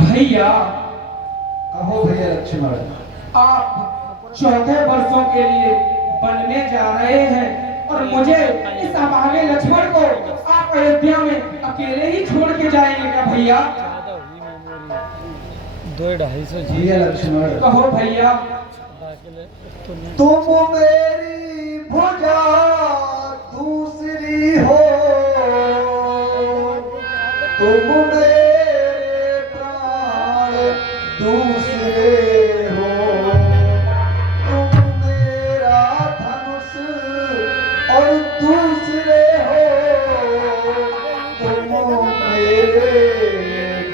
भैया कहो भैया लक्ष्मण। आप 14 वर्षों के लिए वन में जा रहे हैं और मुझे इस अभागे लक्ष्मण को आप अयोध्या में अकेले ही छोड़ के जाएंगे क्या भैया? 250 भैया लक्ष्मण। कहो भैया। तुम मेरी भुजा दूसरी हो, तुम मेरे प्राण दूसरे हो, तुम मेरा धनुष और दूसरे हो, तुम मेरे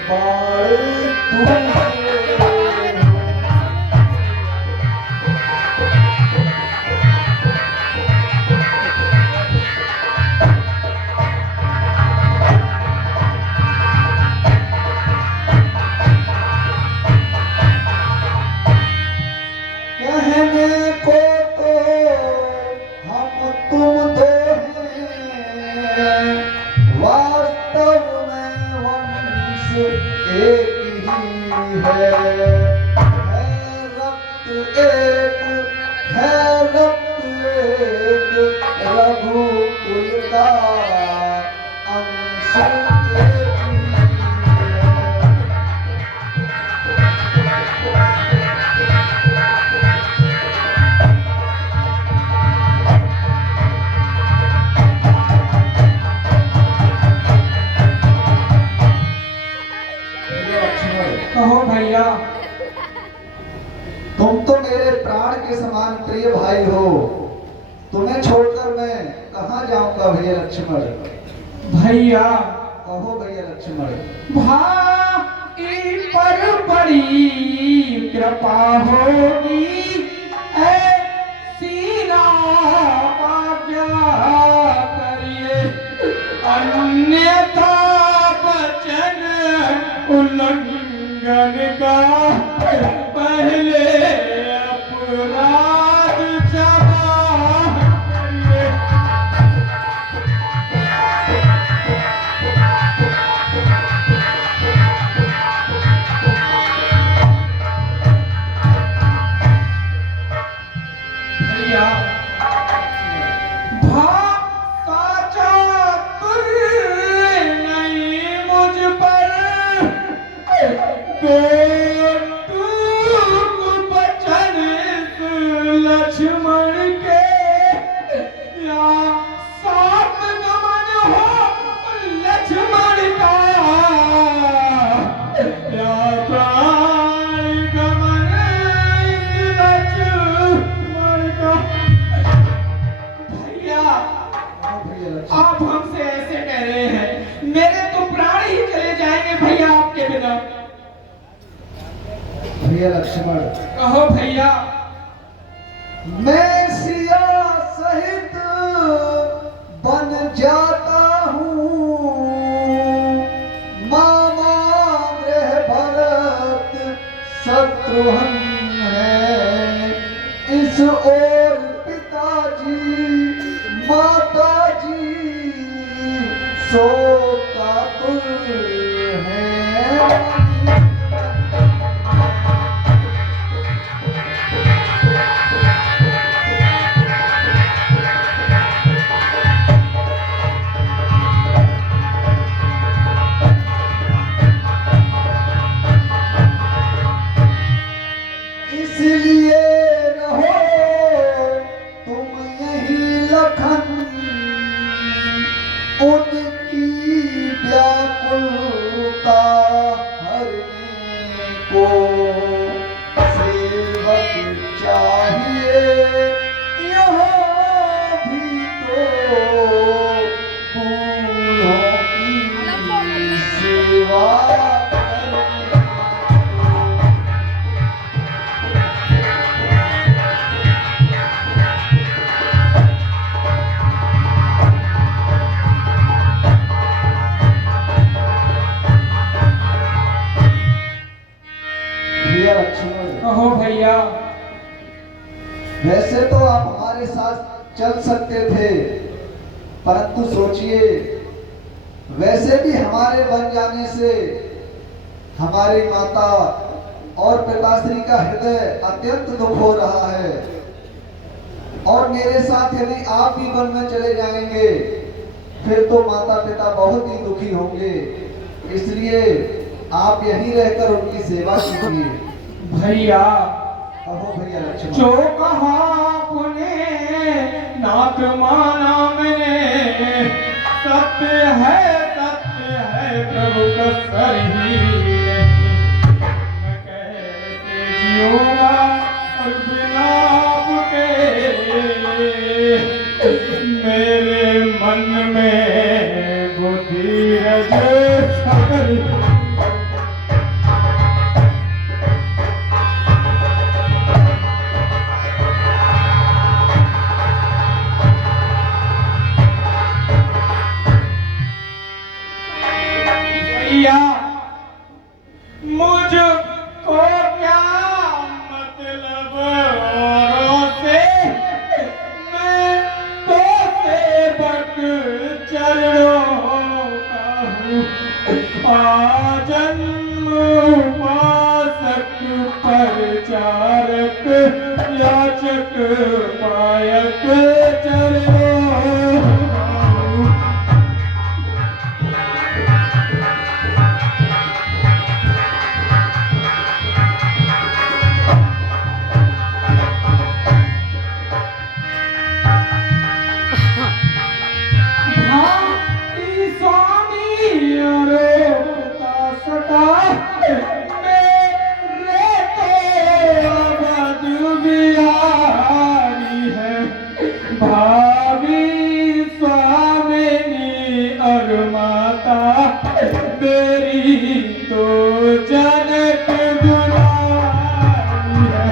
बाण दूसरे। कहो भैया। तुम तो मेरे प्राण के समान प्रिय भाई हो, तुम्हें छोड़कर मैं कहाँ जाऊंगा भैया लक्ष्मण। भैया कहो भैया लक्ष्मण। भाई पर बड़ी कृपा होगी ऐसी ना क्या करिए, अन्यथा वचन उल्लंघन का पहले अपराध क्षमा करिए। भैया साचा तुर नहीं मुझ पर, तो बचन लक्ष्मण के या साप गमन हो लक्ष्मण का, या प्राण गमन लक्ष्मण का। भैया आप हमसे ऐसे कह रहे हैं, मेरे तो प्राण ही चले जाएंगे भैया आपके बिना। भैया लक्ष्मण। कहो भैया। मैं सिया सहित बन जाता हूँ, मामा गृह भरत शत्रुघ्न है, इस ओर पिताजी माताजी शोकातुर हैं। इसलिए रहो तुम यही लखन, उनकी व्याकुलता हरने को सेवक चाहिए, यहाँ भी तो फूलों की सेवा कहो भैया। वैसे तो आप हमारे साथ चल सकते थे, परंतु सोचिए, वैसे भी हमारे बन जाने से हमारी माता और पिताश्री का हृदय अत्यंत दुख हो रहा है। और मेरे साथ यदि आप भी वन में चले जाएंगे फिर तो माता पिता बहुत ही दुखी होंगे। इसलिए आप यहीं रहकर उनकी सेवा कीजिए। भैया कहो भैया लक्ष्मण। जो कहा आपने नाथ माना मैंने, सत्य है प्रभु कसर ही नहीं। मैं कैसे जीऊंगा और बिना आपके, मेरे मन में वो धीरज सबर। भैया मुझको क्या मतलब औरों से, मैं तो सेवक चरणों का हूँ। आजन्म उपासक परचारक याचक पायक चरणों का हूँ। भाई स्वामी आरोपता सदा, मेरे तो अवध बिहारी है। भाभी स्वामिनी और माता मेरी तो जनक दुलारी है।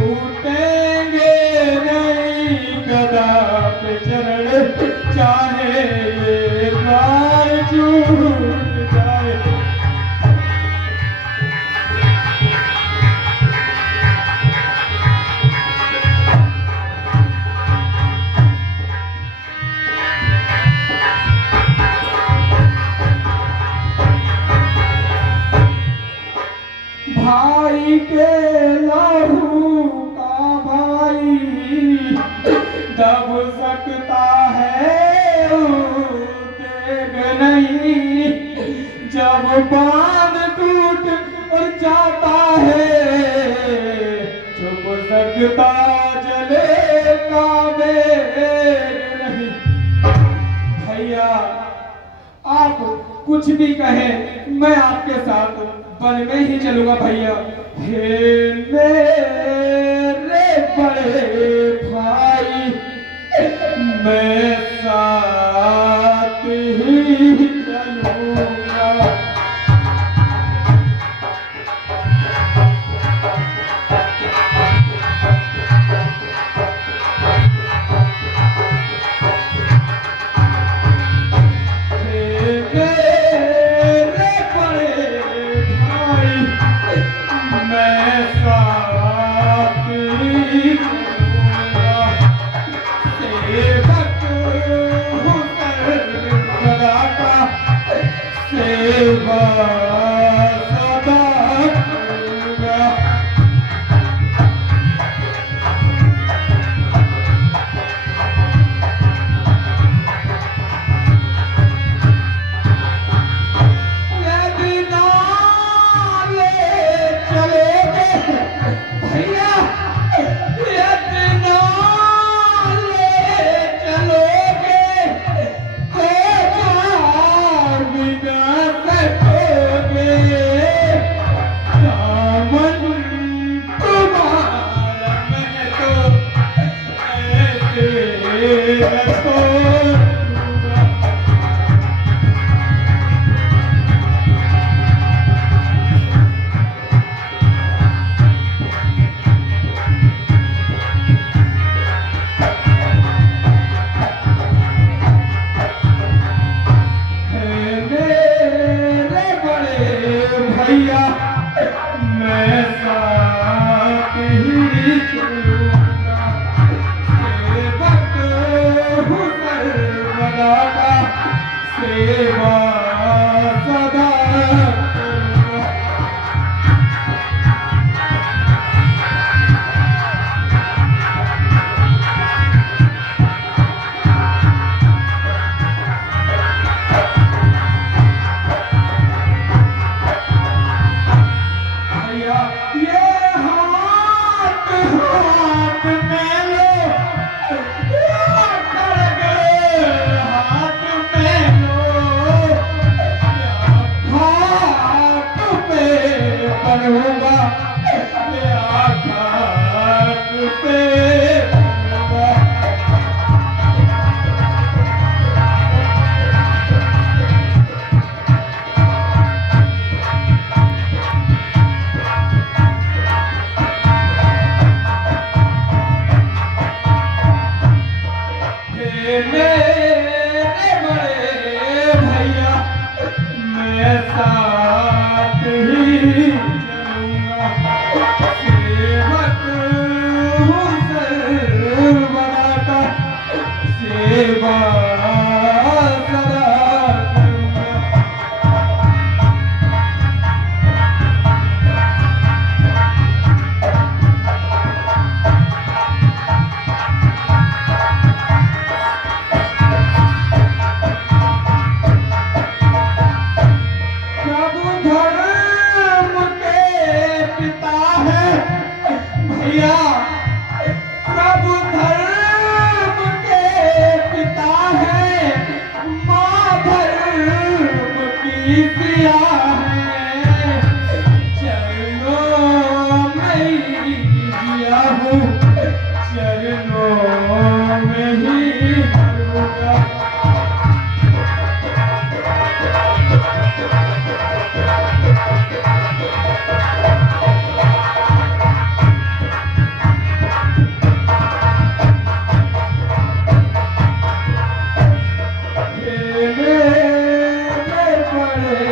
छूटेंगे नहीं कदाप चरण, चाहे ये द्वार छूट जाए। भाई के लहू का भाई दब सकता है देग नहीं। जब बांध टूट और जाता है, चुप सकता जले का बेग नहीं। भैया आप कुछ भी कहें, मैं आपके साथ वन में ही चलूंगा भैया। हे मेरे बड़े भाई, मैं साथ ही चलूंगा। भैया भैया मैं साथ ही चलूंगा, सेवक हूँ सर्वदा का, सेवा सदा करूंगा। भैया ये हाथ हाथ में लो, खड़ग हाथ में लो, हाथ पे बनूंगा, हाथ पे बनूंगा। मेरे बड़े भैया मैं साथ ही चलूंगा, सेवक हूँ सर्वदा का, सेवा सदा करूंगा। प्रभु धर्म के पिता है भैया, प्रभु धर्म के पिता है, माँ धर्म की सिया है, चरणों में ही जिया हूँ, चरणों में ही मरूंगा। मेरे बड़े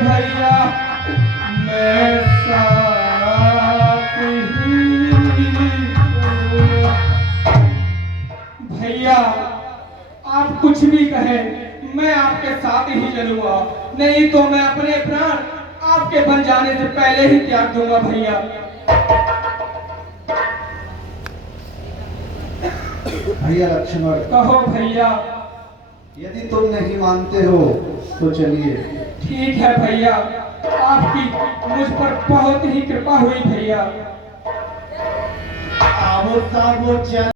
भैया मैं साथ ही चलूंगा। भैया आप कुछ भी कहें मैं आपके साथ ही चलूंगा, नहीं तो मैं अपने प्राण आपके बन जाने से पहले ही त्याग दूंगा भैया। भैया लक्ष्मण, कहो भैया। यदि तुम नहीं मानते हो तो चलिए। ठीक है भैया, आपकी मुझ पर बहुत ही कृपा हुई भैया। आवो सावो चल